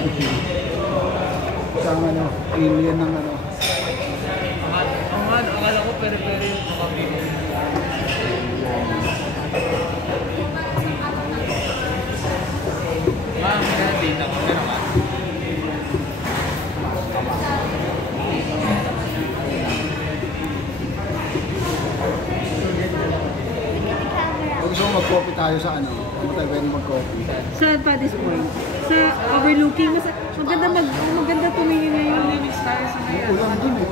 Isang ano, alien ng ano. Akala ko pere-pere yung makapili. Ma'am, kaya data ko. Pero ka? Gusto mo mag-copy tayo sa ano? Ano tayo pwede mag-copy? Sa Paddy's Point. Sa overlooking. Maganda tumingin ngayon. Ulan dun eh.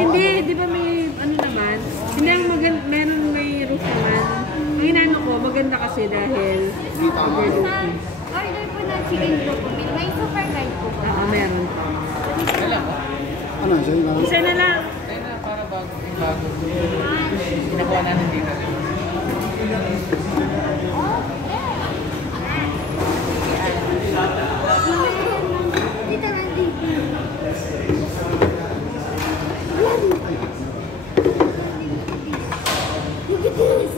Hindi, di ba may ano naman? Hindi ang meron may roof naman. Ang inano ko, maganda kasi dahil overlooking. Order po na chicken broccoli. May super guide po po. Oo, meron. Kailan ko? Ano, sa'yo na? Isa na lang. Kaya na para bago. Pinakuha natin dito. Dito nga dito. Look at this.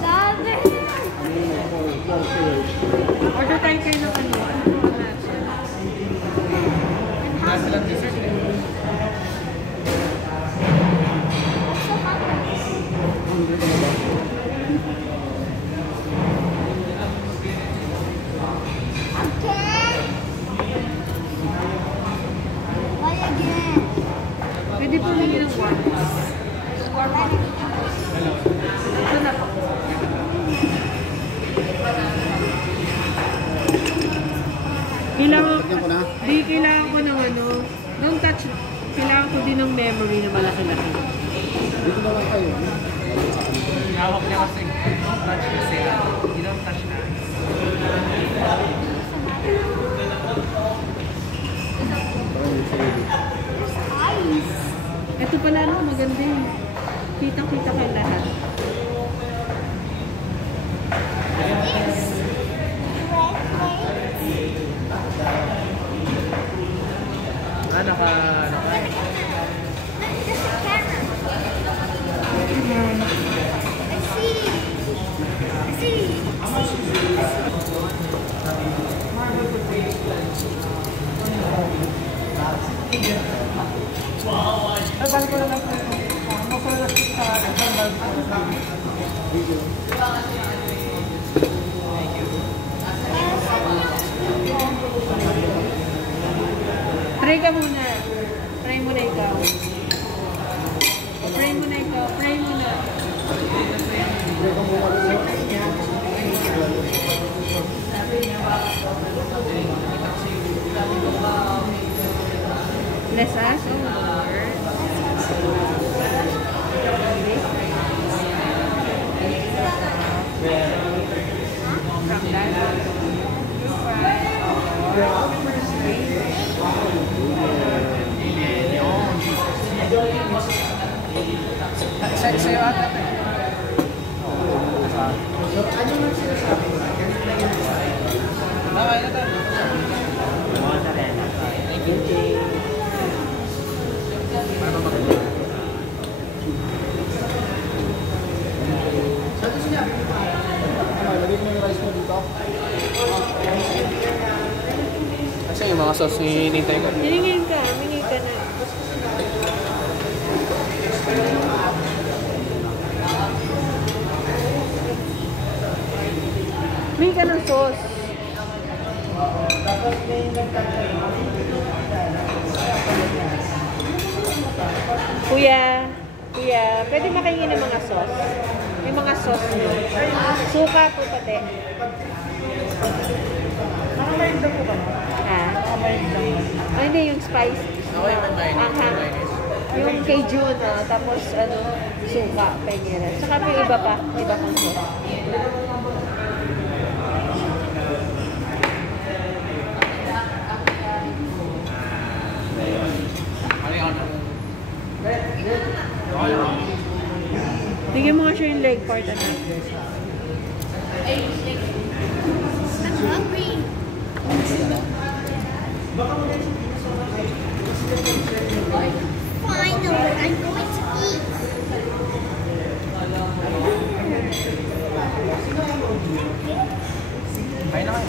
Sabi. Order tayo kayo ng ano. Wala silang dessert eh. Pwede po humingi ng one. Ito na po. Kailangan ko ng ano, don't touch. Kailangan ko din ng memory na malaki-laki. Dito na lang kayo. Hawak niya kasi. Touch kasi. You don't touch na. Ito pala no, maganda yun. Kitang-kita kayo lahat. Ano ka? Pray ka muna. Pray muna ikaw. Pray muna ikaw. Pray muna. Bless us, O Lord. From that Sa'yo ata. Okay na tayo. Lagay mo yung rice mo dito. Kasi yung mga sauce hinihintay ko. Hiningin ka. Hiningin ka na. Hiningin ka ng sauce. Kuya, pwede makahingi ng mga sauce. Yung mga sauce nyo. Suka po pati. Nakamayin daw po ka mo? Ha? Ay, hindi, yung spicy. Okay, may mayonnaise. Yung Cajun, tapos ano, suka, pengiran. Saka may iba pa, iba pang sauce. Bigyan mo nga siya yung leg part, ano? I'm hungry. Finally, I'm going to eat. Kain na kayo.